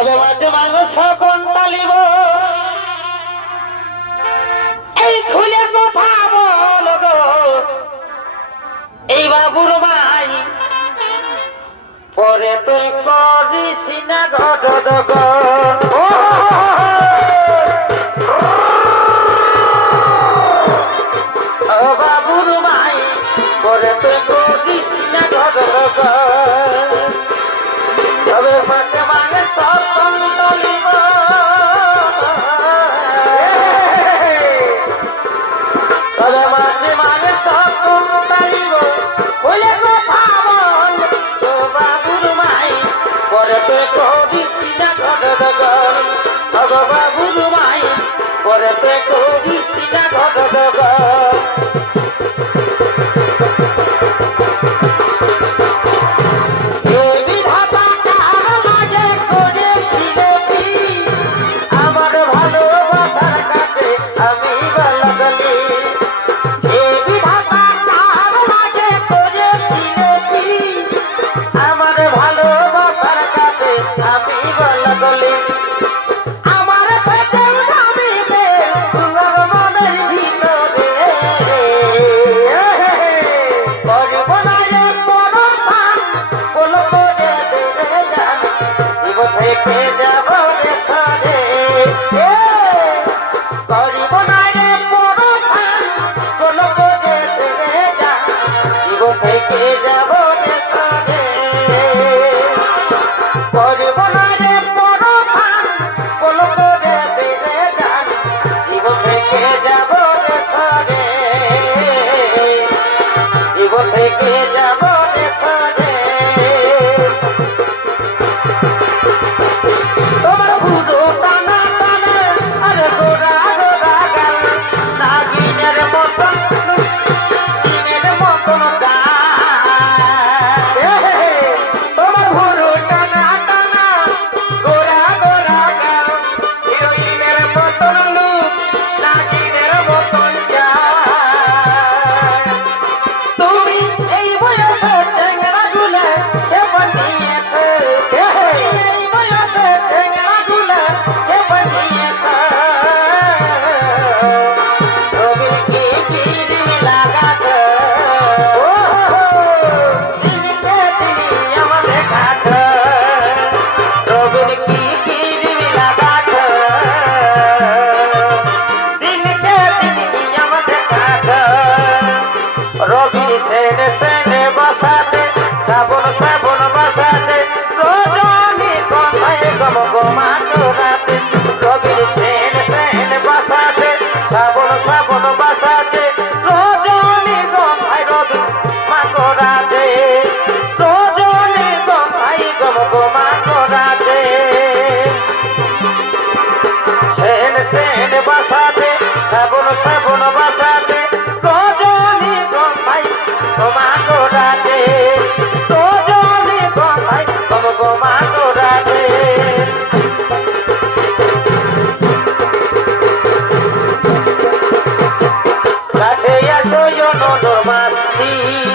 তবে মাঝে মানুষ কোন পালিব। এই খুলে কথা বল এই বাবুর মাই, পরে তুই করিস না ঘট বাবুর মাই, পরে তুই করিস না ঘট তবে মাঝে Yeah. Yeah.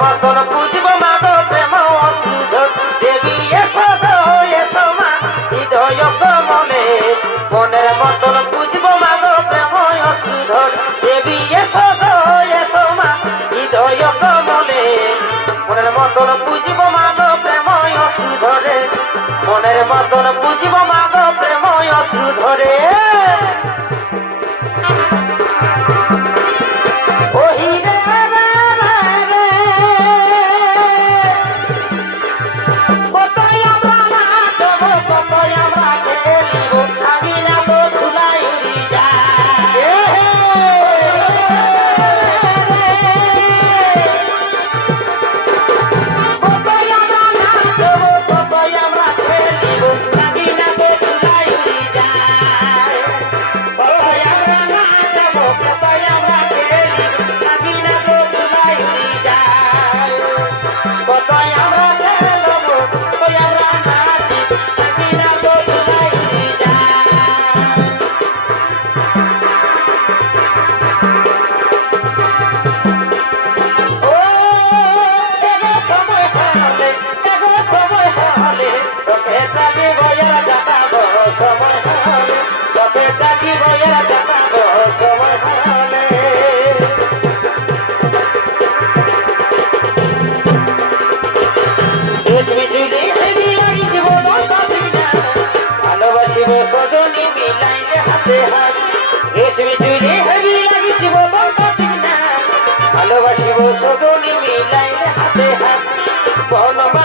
মতন হাতে হাত রেশমি জুড়ে হরি লাগি শিব ভালোবাসিব সদনি মিলাই হাতে হাত। বনবা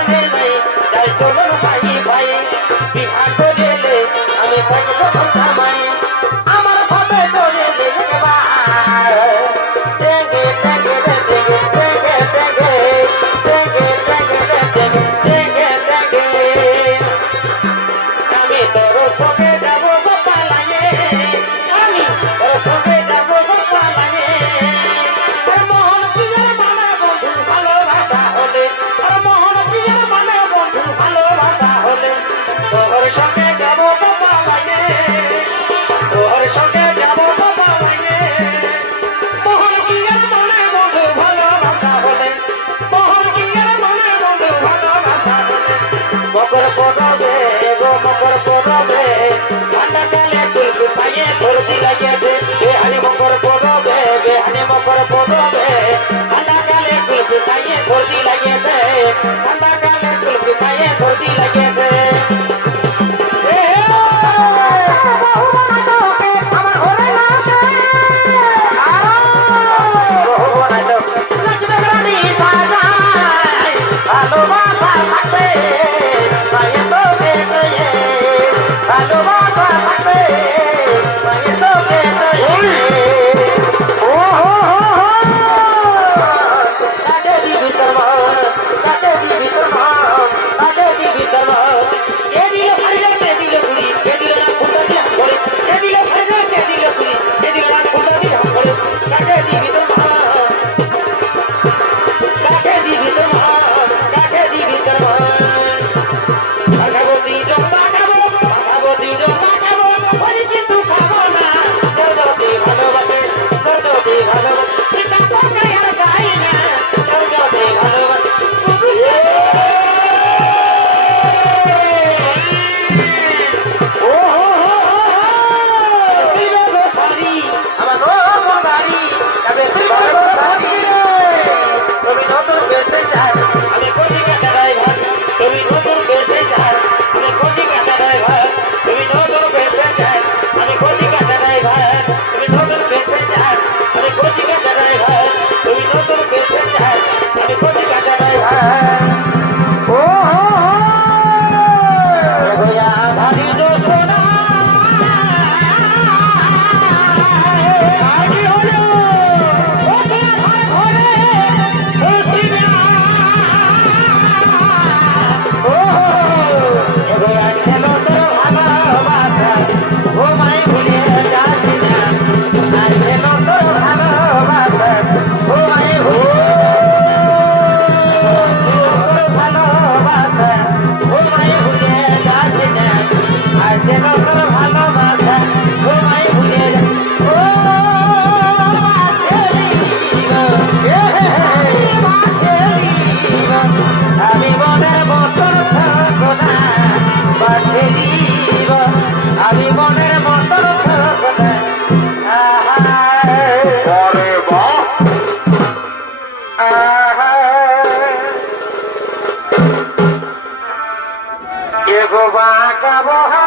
এগো বাঁকা বহা